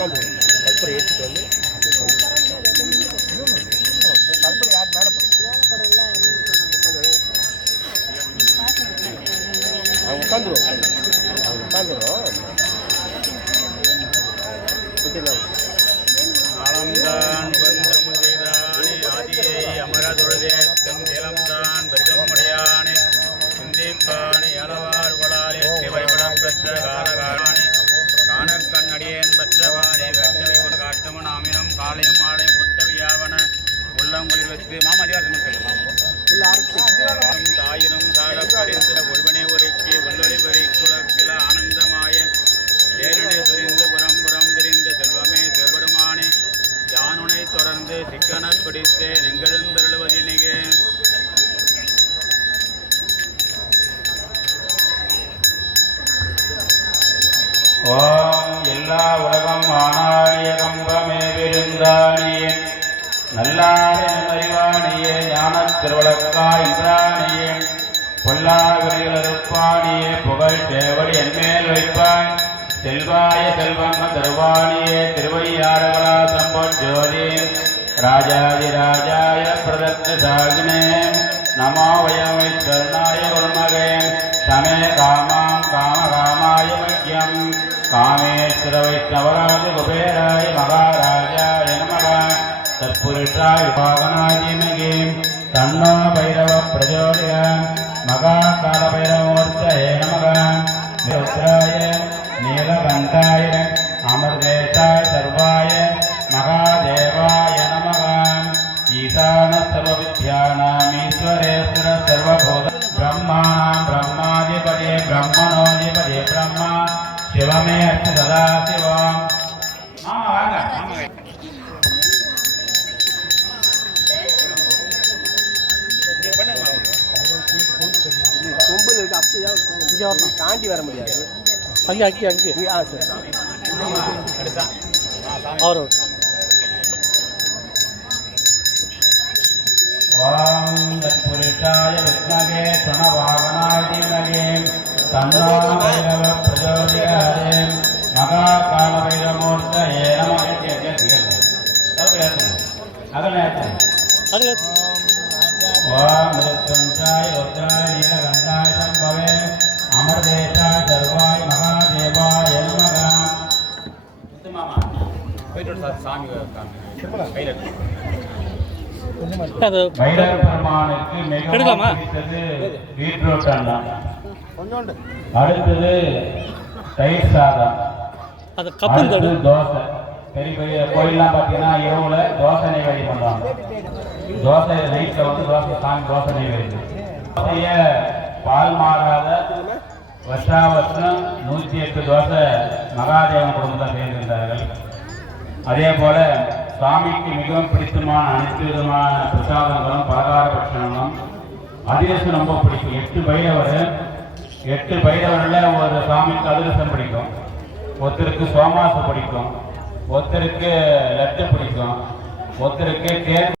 கற்பூரம் ஏற்றிட்டு வந்து கற்பூரம் யார் மேலே அவங்க உட்காந்துரும் ஆலம்தான் பந்தம் செய்தானே ஆதியை அமரதுழுதேத்தம் ஏலம்தான் பெருகமுடையானே சிந்திப்பானே ஏலவார் கொளாலே சிவைப்படம் பெற்ற காலகாணே காணக்கண்ணடியேன் பெற்றவானே வெட்டவை உன் காட்டமன் ஆமினம் காலையும் ஆலையும் ஒட்டவியாவன உள்ளங்களில் வைத்து மாமதிகாரம் தாயினும் சாடப்பறிந்த ஒருவனே உரைக்கி உள்ளொளி பெறி குலக்கில ஆனந்தமாய தேருடை சொரிந்து புறம் தெரிந்த செல்வமே செவடுமானே யானுனை தொடர்ந்து சிக்கன பிடித்தே நெங்கெழுந்தருளுவதினிகே ஓம் எல்லா உலகம் ஆனாய கம்பமே விருந்தானியே நல்லாரே அறிவானியே ஞானத் திருவளக்கா என்றானியே பொல்லாவிரிகளறுப்பானியே புகழ் சேவடி என்மேல் வைப்பாய் செல்வாய செல்வங்க தருவானியே திருவையாறுகளா சம்பொஜோதி ராஜாதிராஜாய பிரதத்த சாகினே நமோ வயமை கருணாய குருமகே சமே காமாம் காமகாமாய மக்கியம் காமேஸ்வர வைஷ்ணவராஜ குபேராய மகாராஜாய நமக தற்புருஷாய பாவனாதிமகே தன்னோ பைரவ பிரஜோதய மகாகால பைரவமூர்த்தயே நமக ருத்ராய நீலகண்டாய அமர்தேசாய சர்வாய மகாதேவாய நமக ஈசான சர்வவித்யானாமீஸ்வரேஸ்வர சர்வபூத பிரம்மாணாம் பிரம்மாதிபதே பிரம்மணோதிபதே பிரம்மா சிவமே அஸ்தி சதா சிவம். வாங்க கொம்பு இருக்கு அப்படியா தாண்டி வர முடியாது அங்கே சார் அவர் ஓம் தத்புருஷாய வித்மகே பிரணவாகனாதிமகே தன்னோ பைரவ பிரச்சோதயாத் மகாகால பைரவமூர்த்தயே நமக. ஓம் மிருத்யுஞ்சயாய ருத்ராய நீலகண்டாய சம்பவே அமர்தேசாய சர்வாய மகாதேவாய நமக. பைரவ பெருமானுக்கு மிகவும் பிடித்தது பீட்ரூட் அன்னம், அடுத்தது தயிர் சாதம், அடுத்தது தோசை. பெரிய பெரிய கோயிலெலாம் பார்த்தீங்கன்னா இரவுல தோசை நெய்வேதி பண்ணுவாங்க. தோசை நைட்டில் வந்து சாமி தோசை நெய்வேதி. தோசைய பால் மாறாத வருஷம் 108 தோசை மகாதேவன் குடும்பத்தை சேர்ந்திருந்தார்கள். அதே போல சுவாமிக்கு மிகவும் பிடித்தமான அனைத்து விதமான பிரசாதங்களும் பலகார பட்சங்களும் அதிரசம் ரொம்ப பிடிக்கும். 8 பைரவரில் ஒரு சாமிக்கு அதிரசம் பிடிக்கும், ஒருத்தருக்கு சோமாசு பிடிக்கும், ஒருத்தருக்கு லட்டு பிடிக்கும், ஒருத்தருக்கு